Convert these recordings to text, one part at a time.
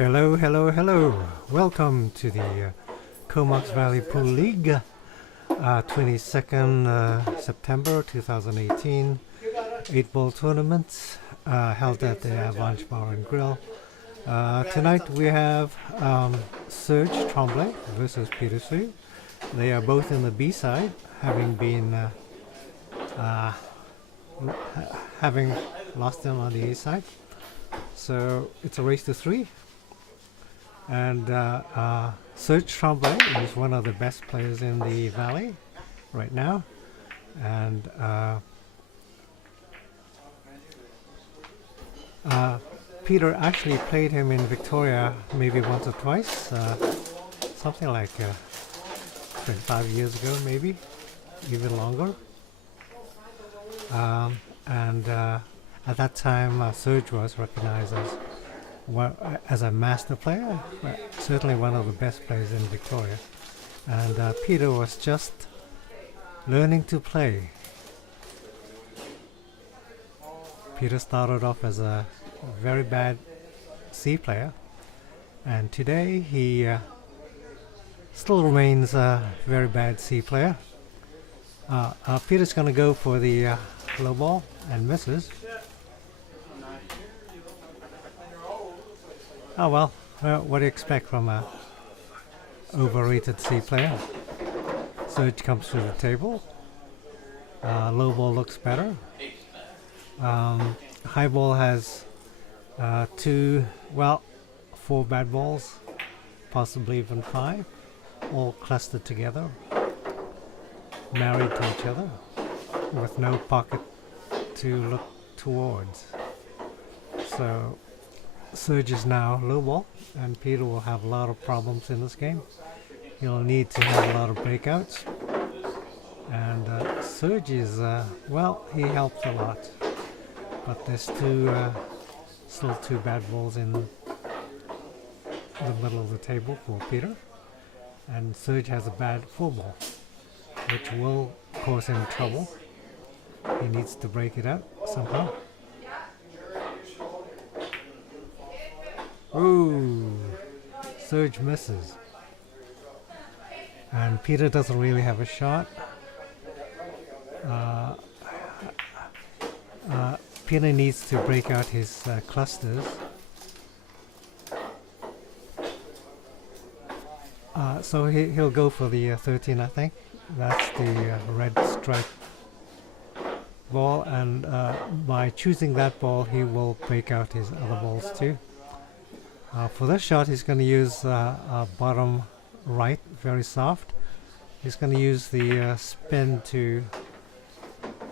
Hello, hello, hello. Welcome to the Comox Valley Pool League, 22nd September 2018, 8-ball tournament held at the Avalanche Bar and Grill. Tonight we have Serge Tremblay versus Peter Hsu. They are both in the B side, having been having lost them on the A side. So it's a race to 3. And Serge Tremblay is one of the best players in the valley right now. And Peter actually played him in Victoria maybe once or twice, something like 25 years ago, maybe, even longer. And at that time, Serge was recognized as a master player, certainly one of the best players in Victoria. And Peter was just learning to play. Peter started off as a very bad C player, and today he still remains a very bad C player. Peter's going to go for the low ball and misses. Oh well, what do you expect from a overrated C player? Serge comes to the table. Low ball looks better. High ball has 4 bad balls, possibly even 5, all clustered together, married to each other, with no pocket to look towards. So Serge is now low ball, and Peter will have a lot of problems in this game. He'll need to have a lot of breakouts. And Serge is, he helps a lot. But there's still 2 bad balls in the middle of the table for Peter. And Serge has a bad 4 ball, which will cause him trouble. He needs to break it out somehow. Ooh, Serge misses. And Peter doesn't really have a shot. Peter needs to break out his clusters. So he'll go for the 13, I think. That's the red stripe ball, and by choosing that ball, he will break out his other balls too. For this shot, he's going to use bottom right, very soft. He's going to use the spin to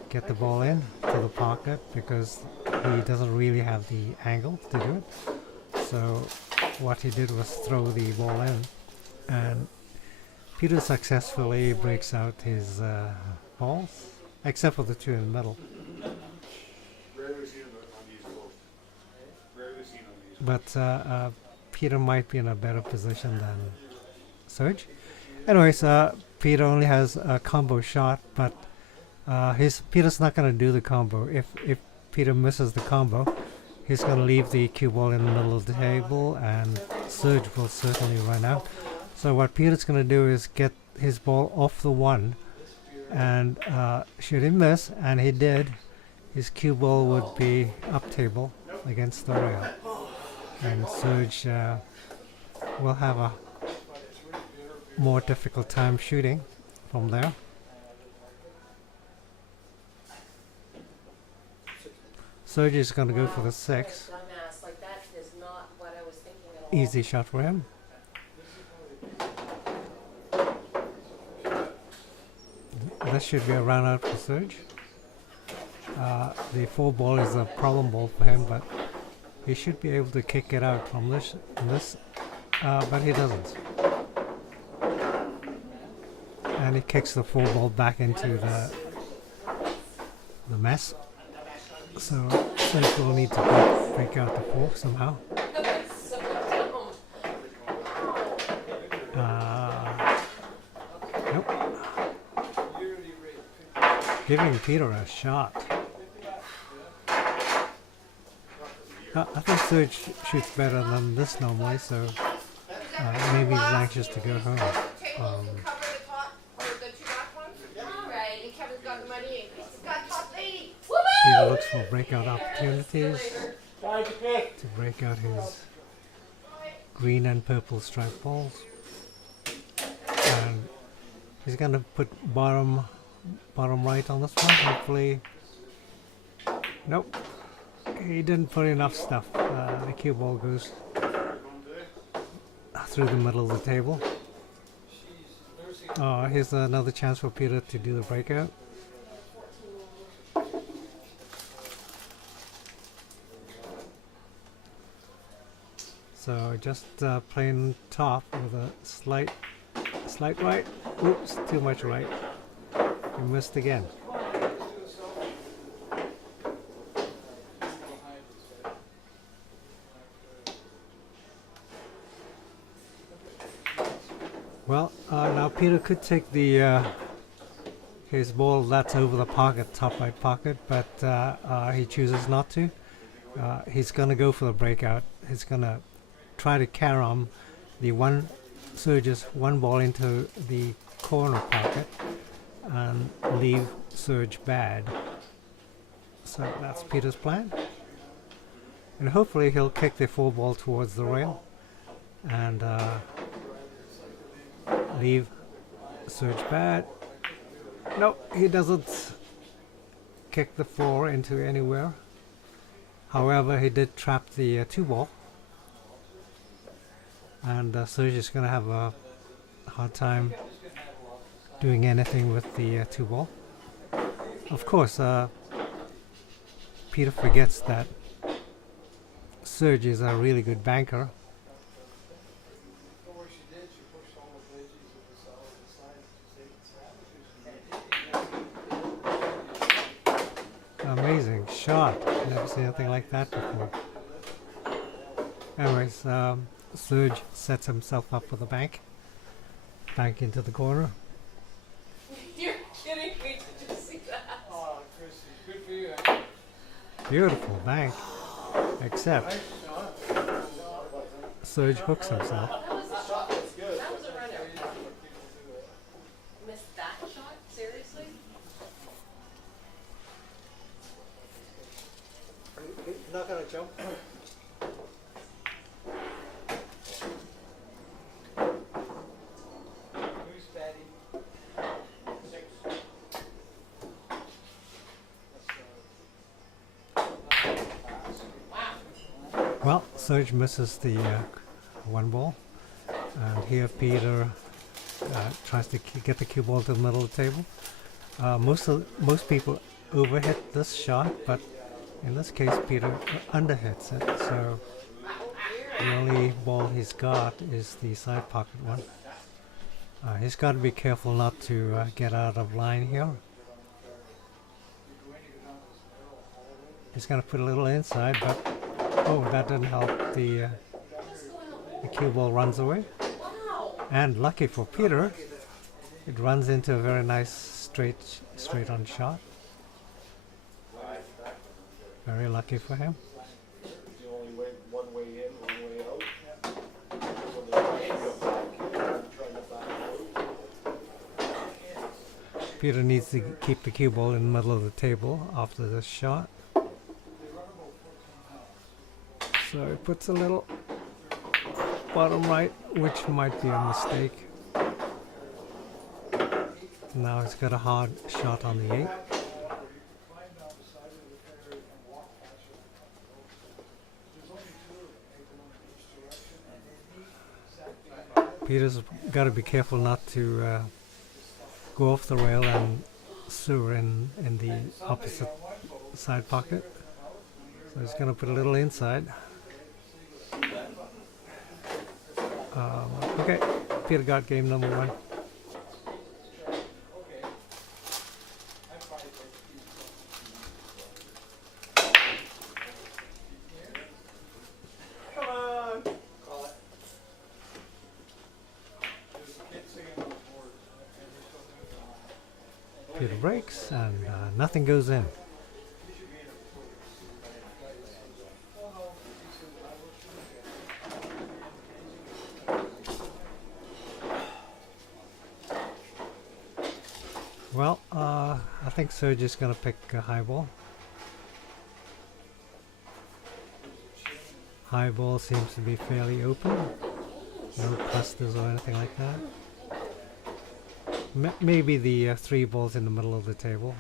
get the ball in to the pocket, because he doesn't really have the angle to do it. So what he did was throw the ball in, and Peter successfully breaks out his balls, except for the 2 in the middle. But Peter might be in a better position than Serge. Anyways, Peter only has a combo shot, but Peter's not going to do the combo. If Peter misses the combo, he's going to leave the cue ball in the middle of the table, and Serge will certainly run out. So what Peter's going to do is get his ball off the 1, and should he miss, and he did, his cue ball would be up table against the rail. And Serge will have a more difficult time shooting from there. Serge is going to go for the 6. Easy shot for him. That should be a run out for Serge. The 4 ball is a problem ball for him, but he should be able to kick it out from this, but he doesn't. And he kicks the 4 ball back into the mess. So Serge will need to break out the 4 somehow. Nope. Giving Peter a shot. I think Serge shoots better than this normally, so maybe he's anxious to go home. Peter looks for breakout opportunities to break out his green and purple striped balls. And he's going to put bottom right on this one, hopefully. Nope, he didn't put enough stuff. The cue ball goes through the middle of the table. Oh, here's another chance for Peter to do the breakout. So just playing top with a slight right. Oops, too much right. You missed again. Well, now Peter could take the his ball that's over the pocket, top right pocket, but he chooses not to. He's going to go for the breakout. He's going to try to carom the Serge's one ball into the corner pocket and leave Serge bad. So that's Peter's plan. And hopefully he'll kick the 4 ball towards the rail and leave Serge bad. Nope, he doesn't kick the 4 into anywhere. However, he did trap the 2 ball. And Serge is going to have a hard time doing anything with the 2 ball. Of course, Peter forgets that Serge is a really good banker. Amazing shot. Never seen anything like that before. Anyways, Serge sets himself up for the bank into the corner. You're kidding me, did you see that? Oh, Chris, good for you. Beautiful bank, except Serge hooks himself. That was a shot. That was a runner. Missed that shot? Seriously? He's not going to jump. Well, Serge misses the 1 ball, and here Peter tries to get the cue ball to the middle of the table. Most people overhit this shot, but in this case Peter underhits it, so the only ball he's got is the side pocket one. He's got to be careful not to get out of line here. He's going to put a little inside, but oh, that didn't help. The cue ball runs away. And lucky for Peter, it runs into a very nice straight on shot. Very lucky for him. One way in, one way out. Peter needs to keep the cue ball in the middle of the table after this shot. So he puts a little bottom right, which might be a mistake. Now he's got a hard shot on the 8. Peter's got to be careful not to go off the rail and sewer in the opposite side pocket. So he's going to put a little inside. Okay, Peter got game number 1. Come on! Peter breaks and nothing goes in. Well, I think Serge is gonna pick a high ball. High ball seems to be fairly open. No clusters or anything like that. Maybe the three balls in the middle of the table.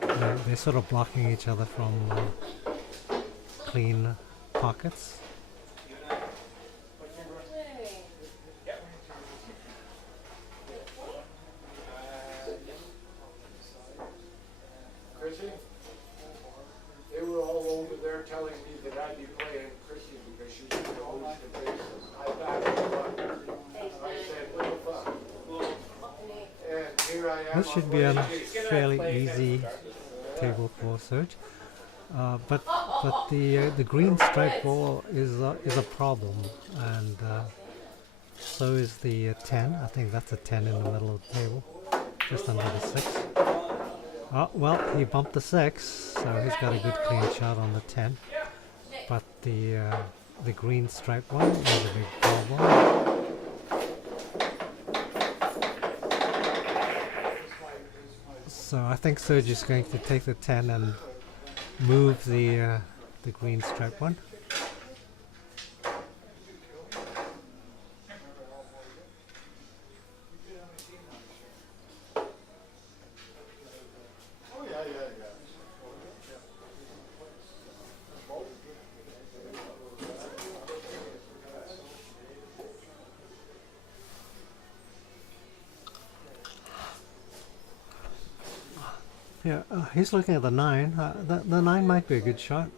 They're sort of blocking each other from clean pockets. Chrissy, they were all over there telling me that I'd be playing Chrissy because she's going to lose the bases. I thought it was fun. I said, little fuck. And here I am. This should be a fairly easy table for Serge. But the green stripe ball is a problem, and so is the 10. I think that's a 10 in the middle of the table, just under the 6. Oh, well, he bumped the 6, so he's got a good clean shot on the 10. But the green stripe one is a big problem. So I think Serge is going to take the 10 and move the green stripe one. Oh, yeah, yeah, yeah. Yeah, he's looking at the 9. The 9 might be a good shot.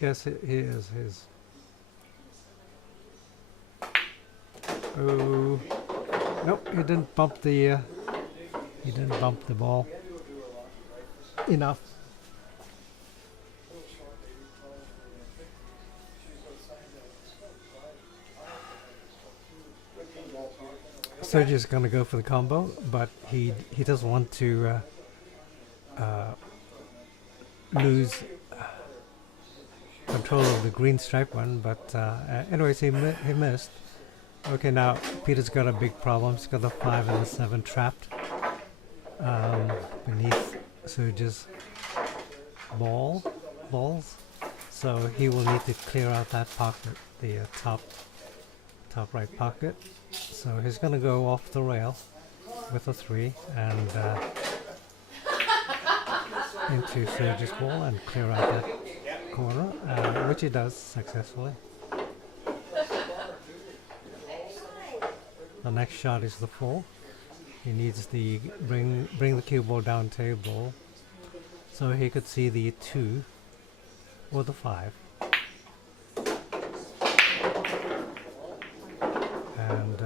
Yes, he is. His. Oh, nope! He didn't bump the. He didn't bump the ball enough. Serge is going to go for the combo, but he doesn't want to lose control of the green stripe one. But anyways, he missed. Okay, now Peter's got a big problem. He's got the 5 and the 7 trapped beneath Serge's balls. So he will need to clear out that pocket, the top right pocket. So he's going to go off the rail with a 3 and into Serge's ball and clear out that corner, which he does successfully. The next shot is the 4. He needs the bring the cue ball down table so he could see the 2 or the 5. And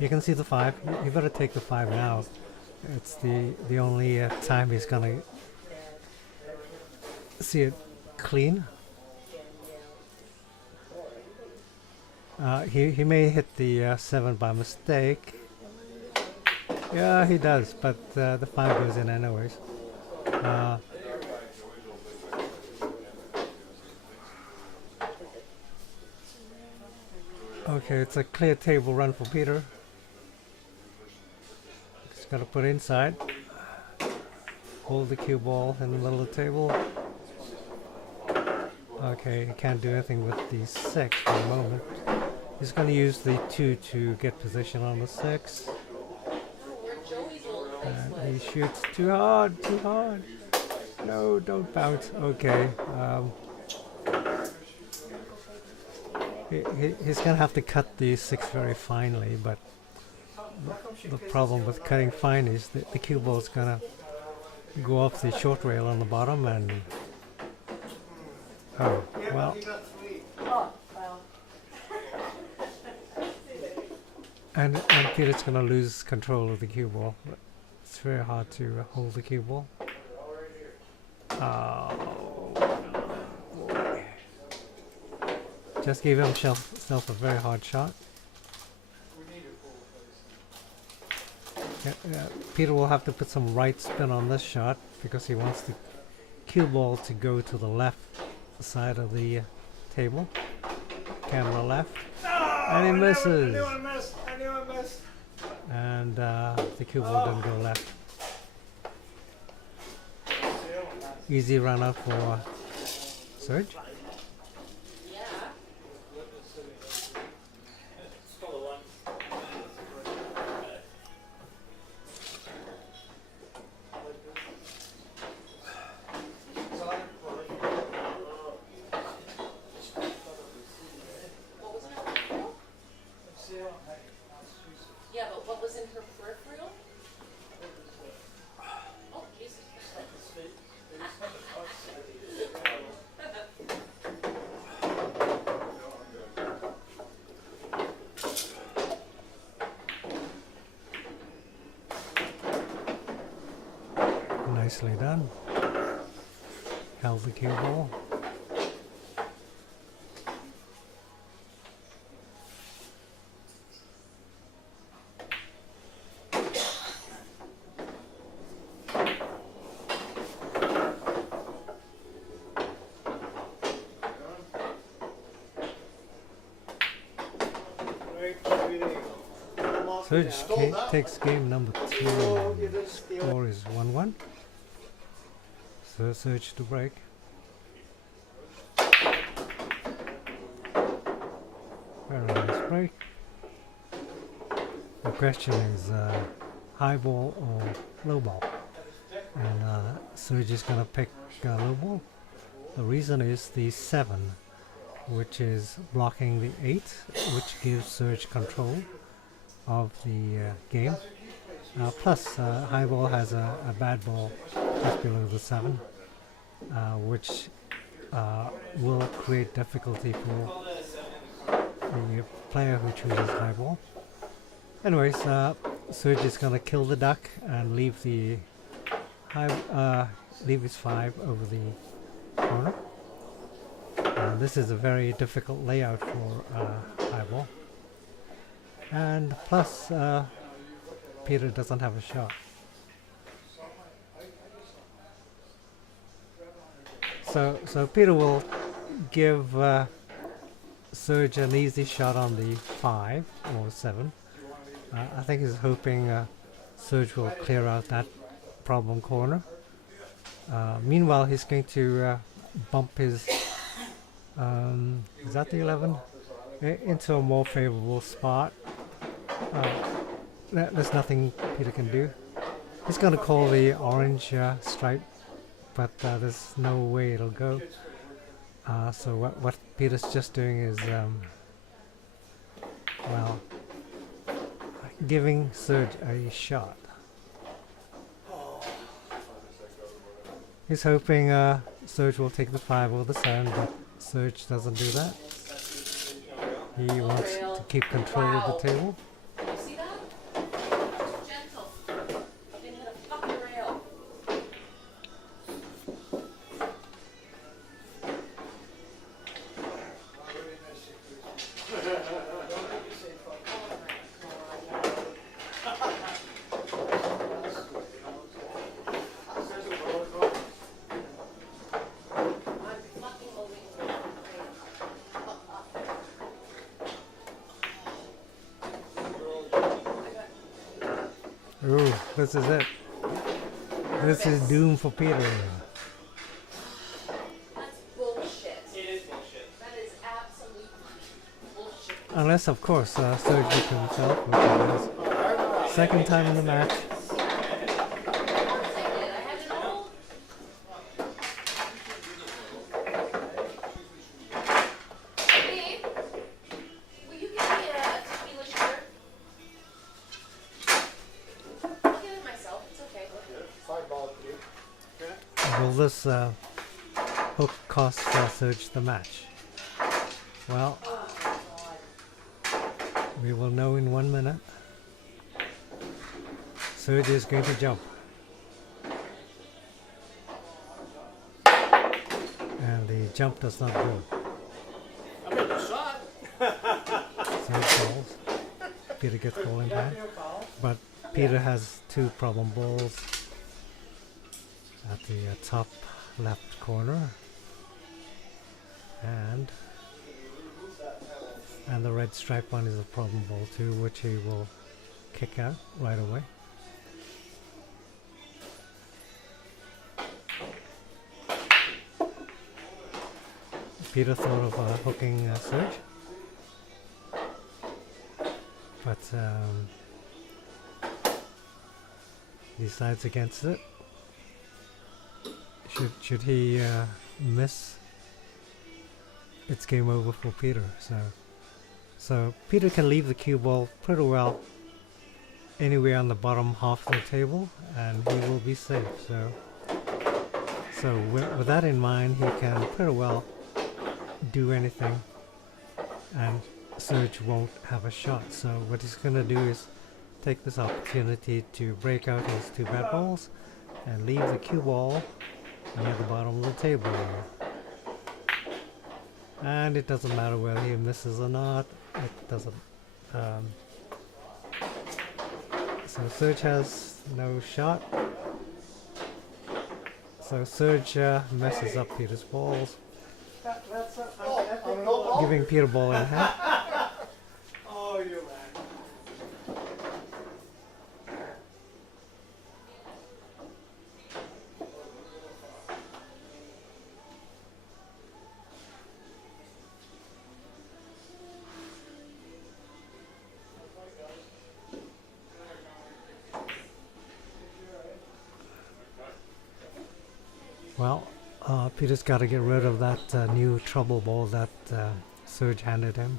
you can see the 5. You better take the 5 now. It's the only time he's gonna see it clean. He may hit the 7 by mistake. Yeah, he does, but the 5 goes in anyways. Okay, it's a clear table run for Peter. Just gotta put inside. Hold the cue ball in the middle of the table. Okay, he can't do anything with the 6 for the moment. He's going to use the 2 to get position on the 6. And he shoots too hard, too hard. No, don't bounce. Okay. He's going to have to cut the 6 very finely, but the problem with cutting fine is that the cue ball is going to go off the short rail on the bottom and... Oh, well... And Peter's going to lose control of the cue ball. It's very hard to hold the cue ball. Oh, boy. Just gave himself a very hard shot. Peter will have to put some right spin on this shot because he wants the cue ball to go to the left side of the table. Camera left. And he misses. and the cue ball doesn't go left. Easy run out for Serge. Yeah. What was in her peripheral? Yeah, but what was in her peripheral? Oh, Jesus. Nicely done. Held the cue ball. Serge takes game number 2. Score is 1-1. So Serge to break. Very nice break. The question is high ball or low ball. And Serge is going to pick low ball. The reason is the 7, which is blocking the 8, which gives Serge control of the game. Plus, high ball has a bad ball just below the 7, which will create difficulty for the player who chooses high ball. Anyways, Serge is going to kill the duck and leave the leave his 5 over the corner. This is a very difficult layout for high ball. And plus, Peter doesn't have a shot. So Peter will give Serge an easy shot on the 5 or 7. I think he's hoping Serge will clear out that problem corner. Meanwhile, he's going to bump his, is that the 11? Into a more favorable spot. There's nothing Peter can do. He's going to call the orange stripe, but there's no way it'll go. So what Peter's just doing is, well, giving Serge a shot. He's hoping Serge will take the 5 or the 7, but Serge doesn't do that. He wants to keep control of the table. You see that? Gentle. Didn't hit a fucking rail. Ooh, this is it. This is doom for Peter. That's bullshit. It is bullshit. That is absolute bullshit. Unless, of course, Serge did to himself, which it is. Second time in the match. Of course I did. I had to know. Babe, will you give me a tequila shirt? I'll get it myself. It's okay. Will this hook cost Serge the match? Well, we will know in 1 minute. Serge is going to jump. And the jump does not go. I made the shot. Serge falls. Peter gets ball in hand. But Peter has 2 problem balls at the top left corner. And the red stripe one is a problem ball too, which he will kick out right away. Peter thought of hooking Serge, but decides against it. Should he miss, it's game over for Peter. So Peter can leave the cue ball pretty well anywhere on the bottom half of the table, and he will be safe. So with that in mind, he can pretty well do anything, and Serge won't have a shot. So what he's gonna do is take this opportunity to break out his two bad balls and leave the cue ball near the bottom of the table. And it doesn't matter whether he misses or not. It doesn't. So Serge has no shot. So Serge messes up Peter's balls, giving Peter ball in hand. Oh, you man. Well, Peter's got to get rid of that new trouble ball that Serge handed him.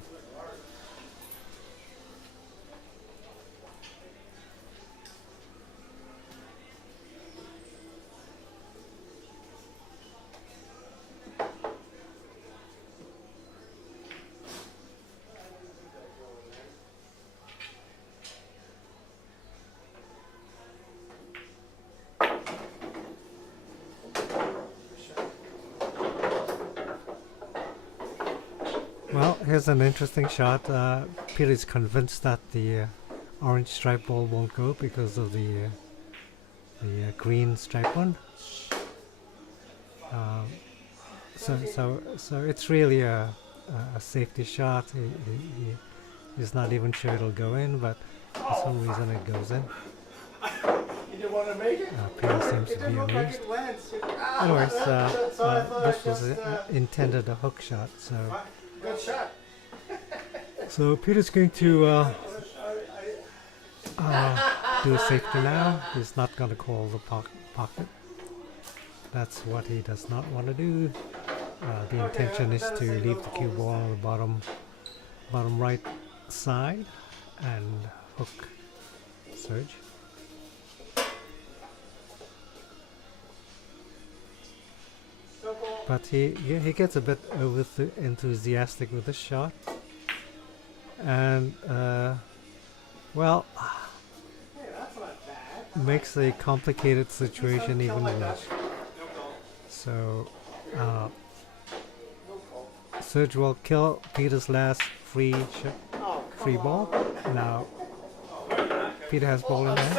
Well, here's an interesting shot. Peter's convinced that the orange stripe ball won't go because of the green stripe one. So it's really a safety shot. He's not even sure it'll go in, but for some reason it goes in. You didn't want to make it? Peter seems to be amused. Anyways, this was intended a hook shot. Good shot. So Peter's going to do a safety now. He's not going to call the pocket. That's what he does not want to do. The intention is to leave the cue ball on the bottom right side and hook Serge. But he gets a bit enthusiastic with the shot, and well, makes a complicated situation even worse. So Serge will kill Peter's last free ball. Now Peter has ball in hand,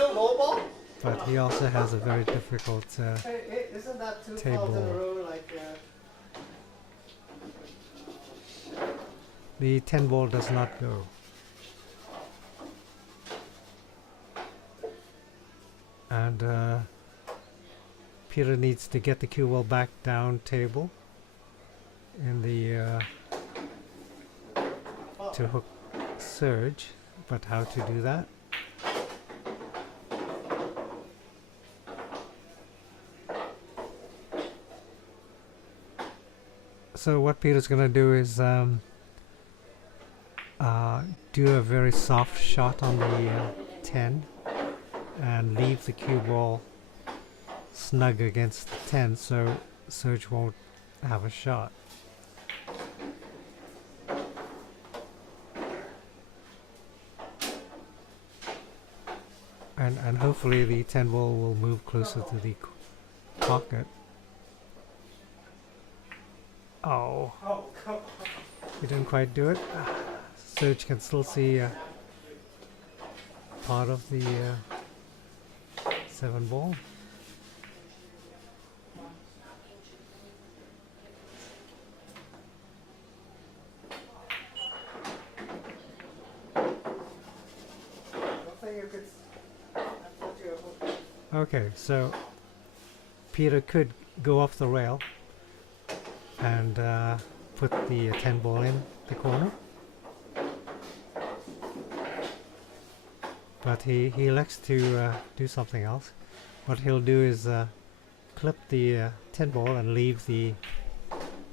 but he also has a very difficult table. The 10 ball does not go. And Peter needs to get the cue ball back down table in the to hook Serge, but how to do that? So what Peter's gonna do is do a very soft shot on the 10 and leave the cue ball snug against the 10 so Serge won't have a shot. And hopefully the 10 ball will move closer to the pocket. Oh, he didn't quite do it. Serge can still see part of the 7 ball. You Okay, so Peter could go off the rail and put the 10 ball in the corner. But he elects to do something else. What he'll do is clip the 10 ball and leave the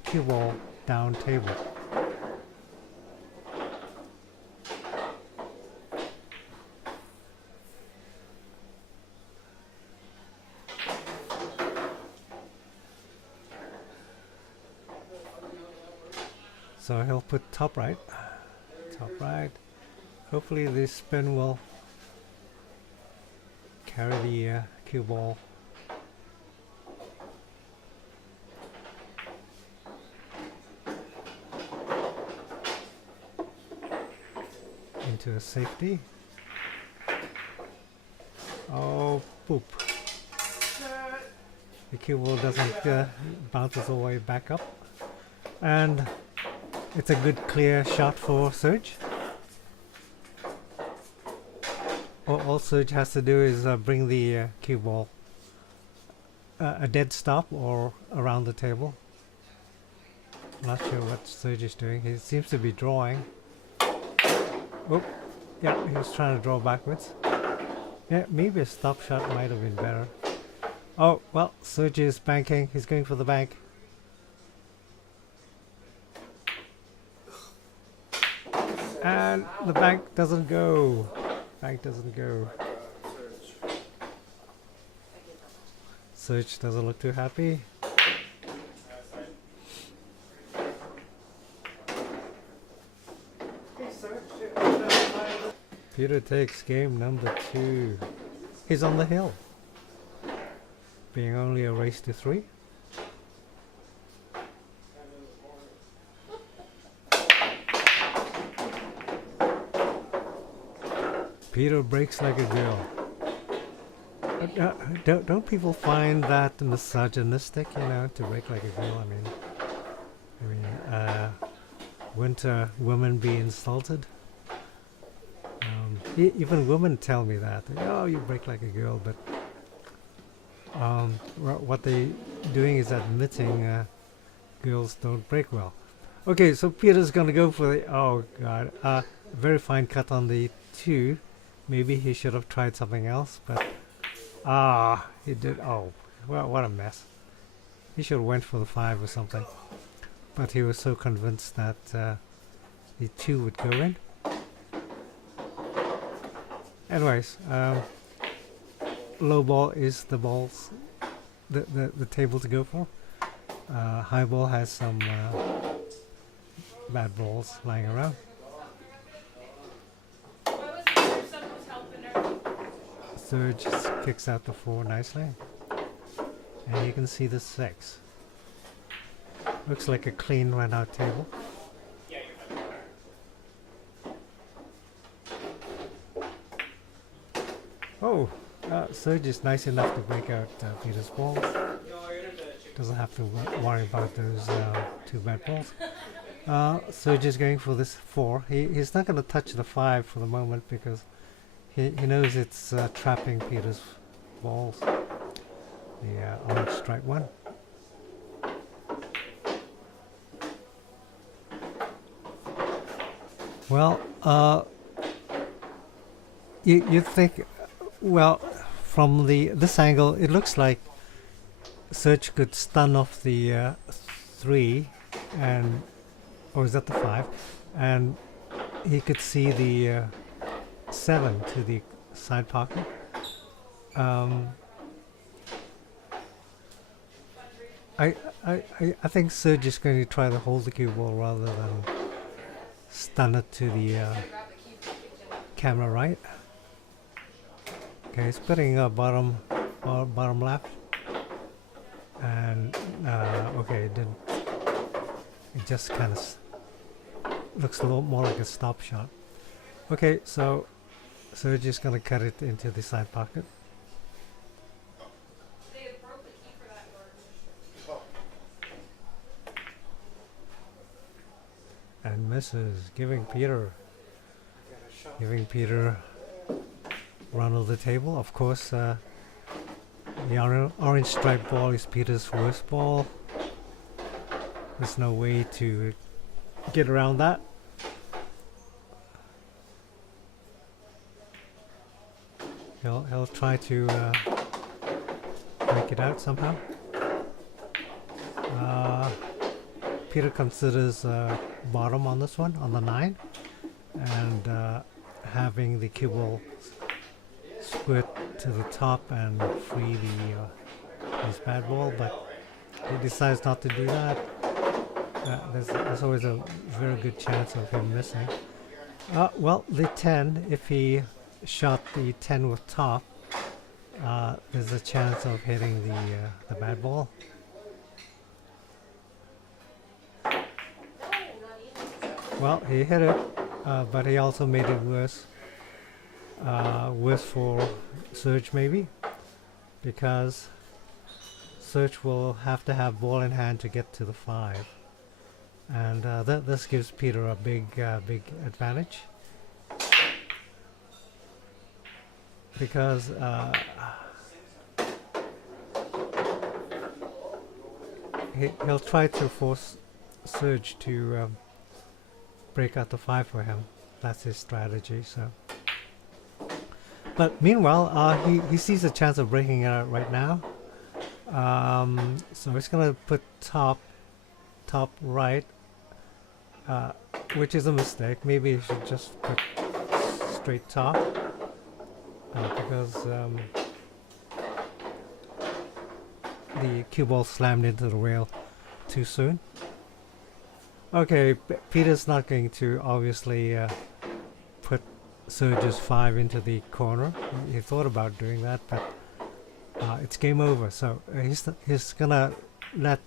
cue ball down table. So he'll put top right. Hopefully this spin will carry the cue ball into a safety. Oh, poop. The cue ball doesn't bounces all the way back up. And it's a good clear shot for Serge. All Serge has to do is bring the cue ball a dead stop or around the table. Not sure what Serge is doing. He seems to be drawing. Oh, yeah, he was trying to draw backwards. Yeah, maybe a stop shot might have been better. Oh, well, Serge is banking. He's going for the bank. And the bank doesn't go. Bank doesn't go. Serge doesn't look too happy. Peter takes game number 2. He's on the hill. Being only a race to 3. Peter breaks like a girl. Don't people find that misogynistic, you know, to break like a girl? Wouldn't women be insulted? Even women tell me that. Oh, you break like a girl, but what they doing is admitting girls don't break well. Okay, so Peter's gonna go for the, oh god, very fine cut on the 2. Maybe he should have tried something else, but he did. Oh, well, what a mess. He should have went for the 5 or something, but he was so convinced that the 2 would go in. Anyways, low ball is the balls, the table to go for. High ball has some bad balls lying around. Serge kicks out the 4 nicely, and you can see the 6. Looks like a clean run out table. Oh, Serge is nice enough to break out Peter's balls. Doesn't have to worry about those 2 bad balls. Serge is going for this 4. He's not going to touch the 5 for the moment because he knows it's trapping Peter's balls. The orange stripe one. Well, you think, well, from this angle, it looks like Serge could stun off the 3, and or is that the 5? And he could see the 7 to the side pocket. I think Serge is going to try to hold the cue ball rather than stun it to the camera right. Okay, he's putting bottom left, and okay, it just kind of looks a little more like a stop shot. Okay, so Serge is going to cut it into the side pocket. And misses, giving Peter run of the table. Of course, The orange striped ball is Peter's worst ball. There's no way to get around that. He'll try to break it out somehow. Peter considers bottom on this one, on the 9, and having the cue ball squirt to the top and free his bad ball, but he decides not to do that. There's always a very good chance of him missing. Well, the 10, if he shot the 10 with top, there's a chance of hitting the bad ball. Well, he hit it, but he also made it worse. Worse for Serge maybe, because Serge will have to have ball in hand to get to the 5, and this gives Peter a big advantage, because he'll try to force Serge to break out the 5 for him. That's his strategy. So, but meanwhile, he sees a chance of breaking it out right now. So he's gonna put top right, which is a mistake. Maybe he should just put straight top, because the cue ball slammed into the rail too soon. Okay, Peter's not going to obviously put Serge's 5 into the corner. He thought about doing that, but it's game over. So he's gonna let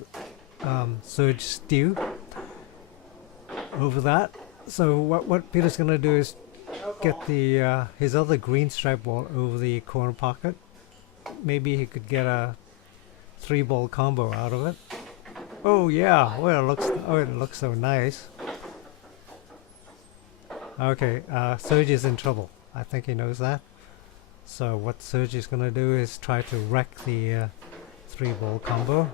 Serge stew over that. So what Peter's gonna do is get the his other green stripe ball over the corner pocket. Maybe he could get a 3-ball combo out of it. Oh yeah, well it looks so nice. Okay, Serge is in trouble. I think he knows that. So what Serge is gonna do is try to wreck the 3-ball combo.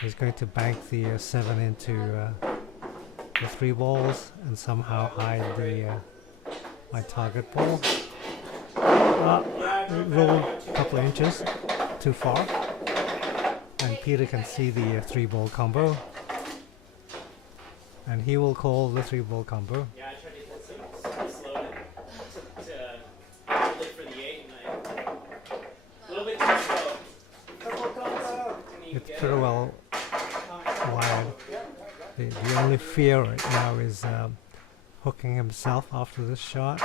He's going to bank the 7 into the 3 balls and somehow hide my target ball. Rolled a couple of inches too far, and Peter can see the 3-ball combo, and he will call the 3-ball combo. Yeah, I tried to hit some slow to live for the 8, and a little bit too slow. It's pretty well wide. The only fear right now is hooking himself after this shot.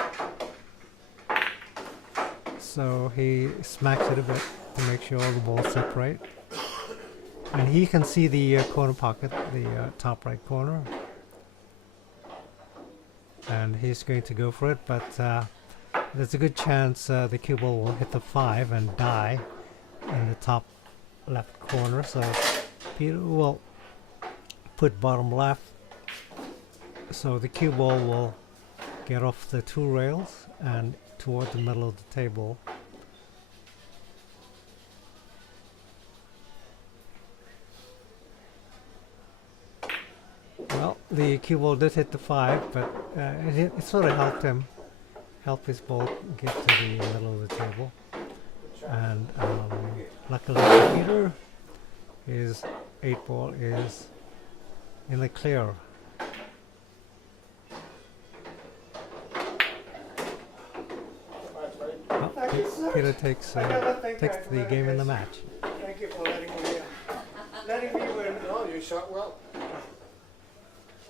So he smacks it a bit to make sure all the balls separate. And he can see the corner pocket, the top right corner. And he's going to go for it, but there's a good chance the cue ball will hit the 5 and die in the top left corner. So Peter will put bottom left, so the cue ball will get off the 2 rails and toward the middle of the table. Well, the cue ball did hit the 5, but it sort of helped his ball get to the middle of the table. And luckily for Peter, his 8 ball is in the clear. Well, Thank you, sir. Peter takes the game in the match. Thank you for letting me win. Oh, you shot well.